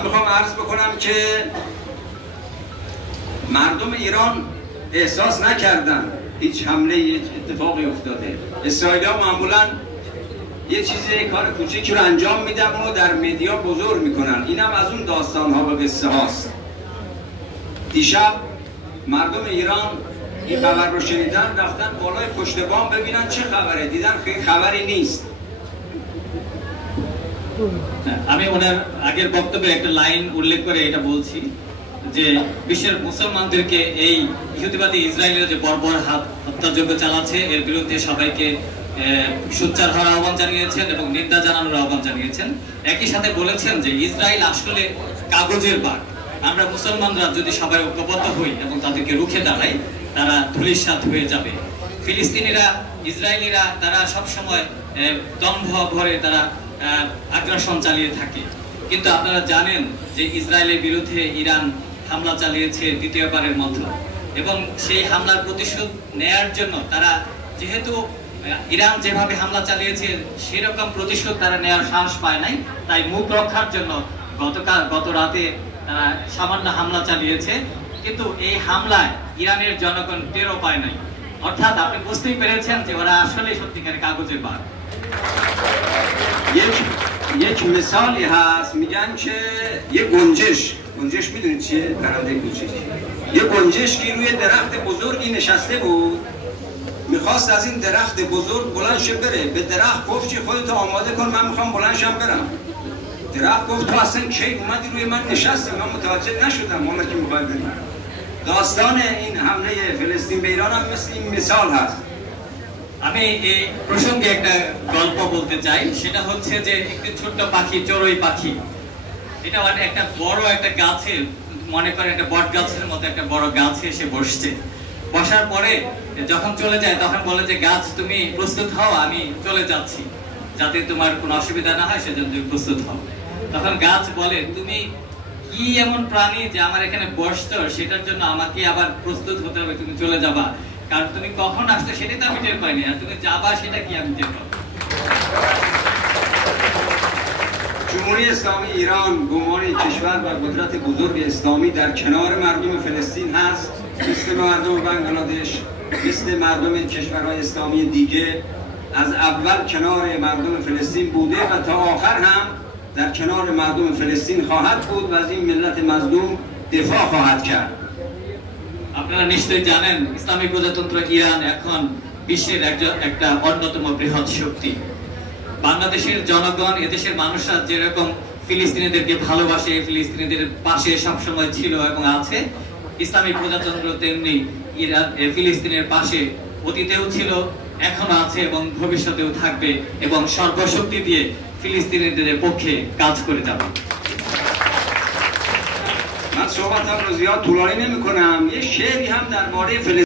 من میخوام عرض بکنم که مردم ایران احساس نکردن هیچ حمله هیچ اتفاقی افتاده. اسرائیلی‌ها معمولاً یه چیزی کار کوچیکی رو انجام میدن اونو در مدیا بزرگ میکنن. اینم از اون داستان‌ها و قصه هاست. دیشب مردم ایران این خبر رو شنیدن رفتن بالای پشت بام ببینن چه خبره. دیدن خیلی خبری نیست. আমি ওনার আগের বক্তব্যে একটা লাইন উল্লেখ করে এটা বলছি যে বিশ্বের মুসলমানদেরকে এই ইহুদিবাদী ইসরায়েলের যে বর্বর হত্যাযজ্ঞ চালাচ্ছে এর বিরুদ্ধে সবাইকে সোচ্চার হওয়ার আহ্বান জানিয়েছেন এবং নিন্দা জানানোর আহ্বান জানিয়েছেন। একই সাথে বলেছেন যে ইসরায়েল আসলে কাগজের বাঘ। আমরা মুসলমানরা যদি সবাই ঐক্যবদ্ধ হই এবং তাদেরকে রুখে দাঁড়াই তারা ধূলিসাৎ হয়ে যাবে। ফিলিস্তিনিরা ইসরায়েলিরা তারা সবসময় দম্ভ ভরে তারা আগ্রাসন চালিয়ে থাকে, কিন্তু আপনারা জানেন যে ইসরায়েলের বিরুদ্ধে ইরান হামলা চালিয়েছে দ্বিতীয়বারের মতো এবং সেই হামলার প্রতিশোধ নেয়ার জন্য তারা যেহেতু ইরান যেভাবে হামলা চালিয়েছে সেরকম প্রতিশোধ তারা নেওয়ার সাহস পায় নাই, তাই মুখ রক্ষার জন্য গত রাতে তারা সামান্য হামলা চালিয়েছে, কিন্তু এই হামলায় ইরানের জনগণ টেরও পায় নাই। অর্থাৎ আপনি বুঝতেই পেরেছেন যে ওরা আসলে সত্যিকারের কাগজের বাঘ। یک مثالی هست میگن که یه گنجش میدونید چیه؟ پرنده کوچیک. یه گنجش که روی درخت بزرگی نشسته بود میخواست از این درخت بزرگ بلند شه بره. به درخت گفت که خودتو آماده کن من میخوام بلند شم برم. درخت گفت تو اصلا کی اومدی روی من نشستی؟ من متوجه نشدم ما که میخوای بریم. داستان این حمله فلسطین به ایران هم مثل این مثال هست. আমি এই প্রসঙ্গে একটা গল্প বলতে চাই। সেটা হচ্ছে যে একটি ছোট্ট পাখি, চড়ুই পাখি, এটা একটা বড় একটা গাছে, মনে করেন একটা বট গাছের মতো একটা বড় গাছে এসে বসছে। বসার পরে যখন চলে যায় তখন বলে যে গাছ তুমি প্রস্তুত হও, আমি চলে যাচ্ছি, যাতে তোমার কোনো অসুবিধা না হয় সেজন্য তুমি প্রস্তুত হও। তখন গাছ বলে তুমি কি এমন প্রাণী যে আমার এখানে বসছো, সেটার জন্য আমাকে আবার প্রস্তুত হতে হবে, তুমি চলে যাবা, কারণ তুমি কখন আসছো সেটা তো আমি টের পাইনি, আর তুমি যাবা সেটা কি আমি টের পাবো। جمهوری اسلامی ایران به عنوان کشور و قدرت بزرگ اسلامی در کنار مردم فلسطین هست، مثل مردم بنگلادش، مثل مردم کشورهای اسلامی دیگه از اول کنار مردم فلسطین بوده و تا آخر هم در کنار مردم فلسطین خواهد بود و از این ملت مظلوم دفاع خواهد کرد। আপনারা নিশ্চয়ই জানেন ইসলামী প্রজাতন্ত্র ইরান এখন বিশ্বের একটা অন্যতম বৃহৎ শক্তি। বাংলাদেশের জনগণ, এদেশের মানুষরা যেরকম ফিলিস্তিনিদেরকে ভালোবাসে, ফিলিস্তিনিদের পাশে সবসময় ছিল এবং আছে, ইসলামী প্রজাতন্ত্র তেমনি ইরান ফিলিস্তিনের পাশে অতীতেও ছিল, এখনো আছে এবং ভবিষ্যতেও থাকবে এবং সর্বশক্তি দিয়ে ফিলিস্তিনিদের পক্ষে কাজ করে যাবে। من صحبتم رو زیاد طولانی نمی کنم. یه شعری هم درباره فلسطین